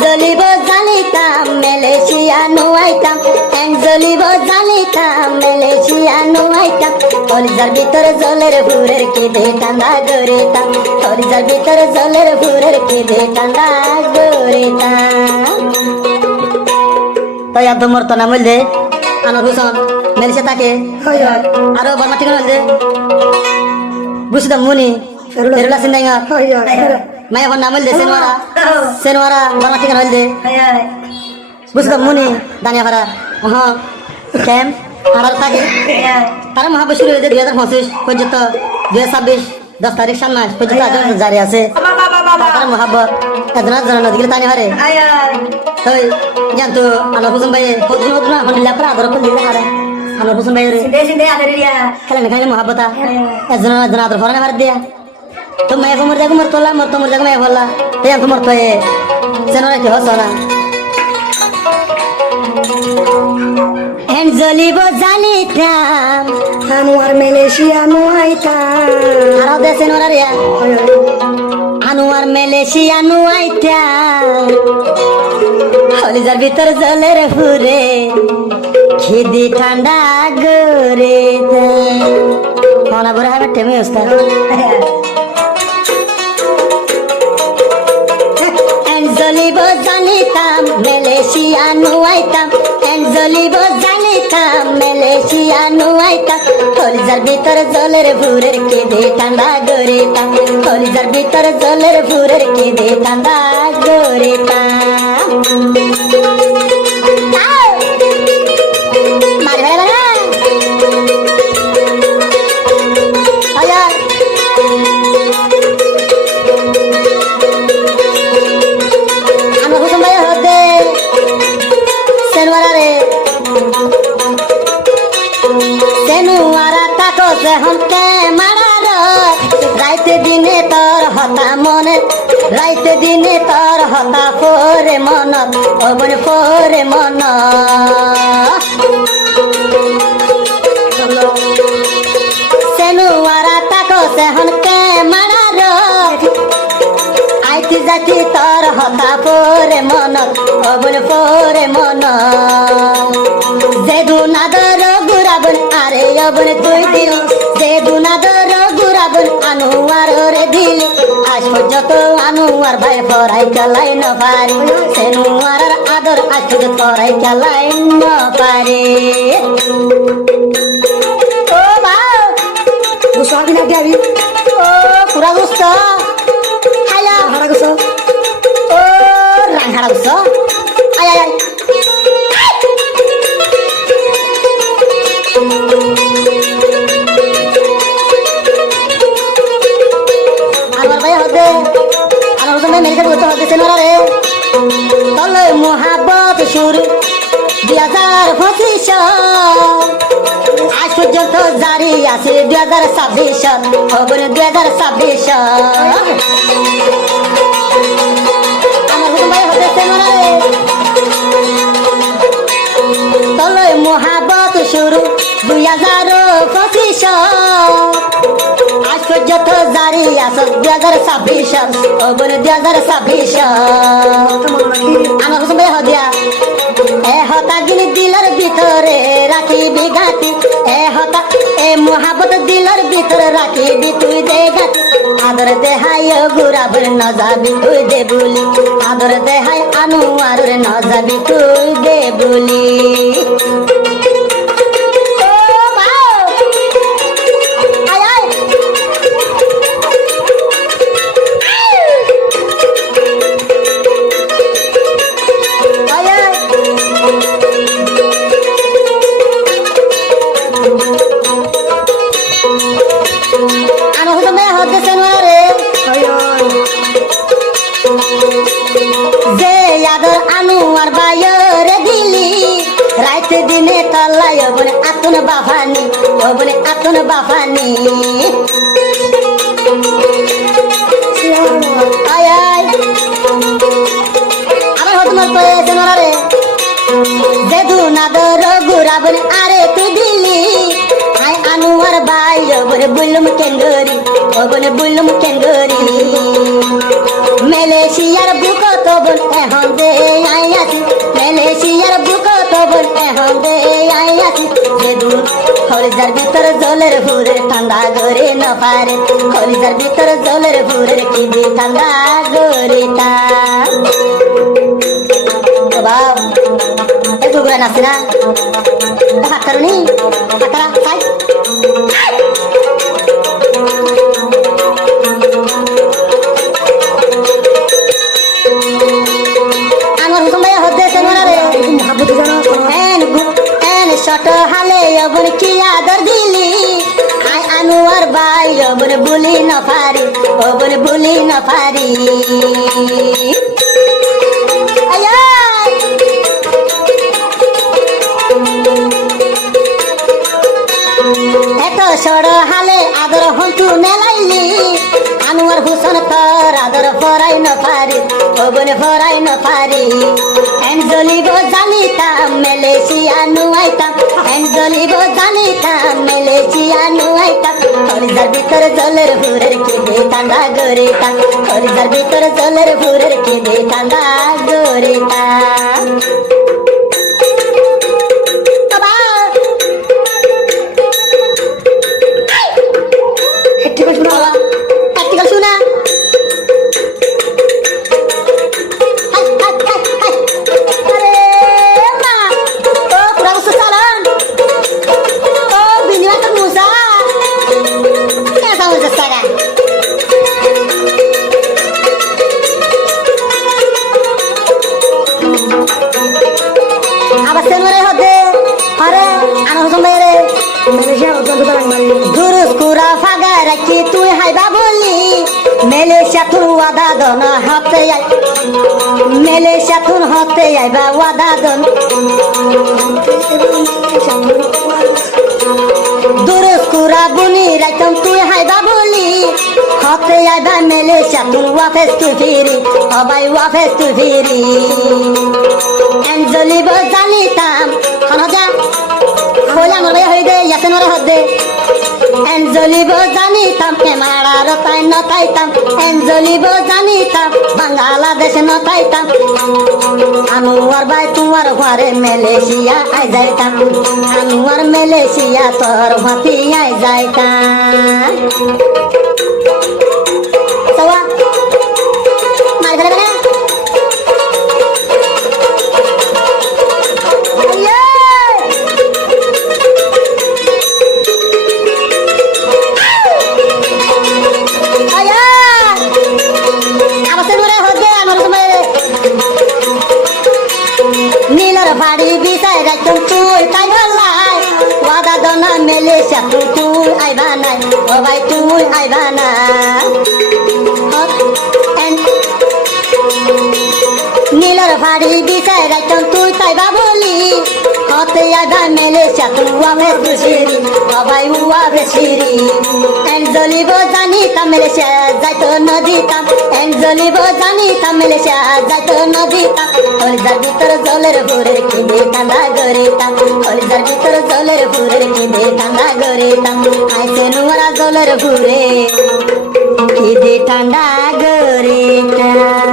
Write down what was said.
জ্বলিব জালিতাম মালয়েশিয়া নুয়াইতাম জ্বলিব জালিতাম মালয়েশিয়া নুয়াইতাম কলিজার ভিতরে জলের ভুরের কেঁদে কান্দা গড়িতাম কলিজার ভিতরে জলের ভুরের কেঁদে কান্দা গড়িতাম তাই আব্দু মরতো না বললে আনোয়ার হোসেন মেলিসে থাকে আরো বর্মা ঠিক বললে বুঝতাম মুনি ফেরুলা সিন্দাইঙ্গা মায়া ফোন নাম বললে সেনওয়ারা বর্মা ঠিক বললে বুঝতাম মুনি দানিয়া ভাড়া হ্যাঁ ক্যাম আর থাকে তারা মহাবত শুরু হয়েছে 2025 পর্যন্ত 2026 10 তারিখ সামনে পর্যন্ত জারি আছে তারা মহাবত এজনা নদীগুলো টানি হারে তাই জানতো আনোয়ার হোসেন ভাই হদনা হন্ডিলা পর আদর করে দিলে হারে আনোয়ার হোসেন ভাই রে খেলেন খাইলে মহাবতা এজনা আদর ফরানে হারে দিয়া তো মায়া কোমর জাগো মর তোলা মর তোমর জাগো মায়া বললা তাই আমি মর তো এ সেনরা কি হসনা জ্বলিব জালিতাম আনোয়ার মালয়েশিয়া নুয়াইতাম আরো দেশে নোরা রিয়া আনোয়ার মালয়েশিয়া নুয়াইতাম কলিজার ভিতর জলের ফুরে খিদি ঠান্ডা গরে মনা বড় হবে টেমে ওস্তাদ জ্বলিব জালিতাম মালয়েশিয়া নুয়াইতাম জ্বলিব জালিতাম মালয়েশিয়া নুয়াইতাম কলিজার ভিতর জলের ভুরের কেঁদে কান্দা গড়িতাম কলিজার ভিতর জলের ভুরের কেঁদে কান্দা গড়িতাম মারে ভাই বাবা আয়া আমার হোসেন ভাই হদে সেনওয়ারা রে সেনুয়ারা তাকো যেহন কে মারার রাইতে দিনে তোর হতা মনে রাইতে দিনে তোর হতা ফোরে মন অবনে ফোরে মন সেনুয়ারা তাকো যেহন কে মারার আইতি যাতি তোর হতা ফোরে মন অবনে ফোরে মন যে দুনাদর গুরাবন আরে অবন তুই দিল যে দুনাদর গুরাবন আনোয়ার রে দিল আজ পর্যন্ত আনোয়ার ভাই পড়াই চালাই না পারি সেনুয়ার আদর আজ পর্যন্ত পড়াই চালাই না পারি ও বাউ বুঝাবি না গাবি ও পুরা গোস্ত আয়া হারা গোস্ত ও রাঙাড়া গোস্ত আয় আয় আমার ভাই হদে আমার হোসেন ভাই মেরিকা করতে হদে সেনরা রে তলে মহাবত শুরু 2025 আজ পর্যন্ত জারি আছে 2026 হবে 2026 আমার হোসেন ভাই হদে সেনরা রে তলে মহাবত শুরু 2025 আজ পর্যন্ত জারি আছে 2026 হবে 2026 আমার হোসেন ভাই হদিয়া এ হতা গিনি দিলের ভিতরে রাখিবি গাতি এ হতা এ মোহাবত দিলের ভিতরে রাখিবি তুই দে গাতি আদর দেহাই গুরাবর ন যাবি তুই দে বলি আদর দেহাই আনোয়ার ন যাবি তুই দে বলি যে আদর আনোয়ার বাইরে দিলি রাইতে দিনে তলাই বলে আতুন বাফানি ও বলে আতুন বাফানি আয় আয় আমার হতো মর পেয়েছে নরে যে দুনাদর গুরা বলে আরে তুই দিলি আই আনোয়ার বাই বলে বুলুম কেঙ্গরি ও বলে বুলুম কেঙ্গরি মালয়েশিয়ার বুক তো বল এখন দে কলিজার ভিতর জলের ফুরের ঠান্ডা গরে না পারে কলিজার ভিতর জলের ফুরের কি দি ঠান্ডা গরিতা বাবা একটু ঘুরে নাচছে না হাত কারণি হাতারা খাই আমার হুকুম ভাইয়া হতে সেমরা রে ছোট হালে অবন কি আদর দিলি আই আনোয়ার ভাই অবন বলি না পারি অবন বলি না পারি এত সড় হালে আদর হন্তু নেলাইলি আনোয়ার হুসন তোর আদর ফরাই না পারি অবন ফরাই না পারি এনজলিব জানিতাম মালয়েশিয়া নুয়াইতাম এনজলিব জানিতাম মালয়েশিয়া নুয়াইতাম কলিজার ভিতর জলের ফুরের কেঁদে ঠান্ডা গরিতাম কলিজার ভিতর জলের ফুরের কেঁদে ঠান্ডা গরিতাম প্র্যাকটিক্যাল শোনা আবার সেমরে হতে আরে আনা হুকুম ভাই রে দুরুস কুরা ফাগা রাখি তুই হাইবা বলি মালয়েশিয়া তুন ওয়াদা দন হতে আই মালয়েশিয়া তুন হতে আইবা ওয়াদা দন দুরুস কুরা বুনি রাখতাম তুই হাইবা বলি হতে আইবা মালয়েশিয়া তুন ওয়াফেস তুই ফিরি অবাই ওয়াফেস তুই ফিরি এনজলিব জানিতাম খনজা কইলা আমার ভাই হই দে ইয়াসেন ওরে হদ দে এনজলিব জানিতাম কেমারা রতাই নতাইতাম এনজলিব জানিতাম বাংলাদেশ নতাইতাম আনোয়ার ভাই তোমার ঘরে মালয়েশিয়া আই যাইতাম আনোয়ার মালয়েশিয়া তোর ভাতি আই যাইতাম সওয়া মার গলে না নীলর বাড়ি বিষয় রাখতাম তুই তাই বললাই ওয়াদা দনা মালয়েশিয়া তুই আইবা নাই ও ভাই তুই আইবা না নীলর বাড়ি বিষয় রাখতাম তুই তাইবা বলি হতে আইবা মালয়েশিয়া তুই ওয়াফেস তুশিরি ও ভাই ওয়াফেস শিরি এনজলিব জানিতাম মালয়েশিয়া যাইতো নদীতাম এনজলিব জানিতাম মালয়েশিয়া যাইতো নদীতাম কলিজার ভিতর জলের ফুরের কেঁদে ঠান্ডা গরিতাম কলিজার ভিতর জলের ফুরের কেঁদে ঠান্ডা গরিতাম আইসে নুয়ারা জলের ফুরে কেঁদে ঠান্ডা গরিতাম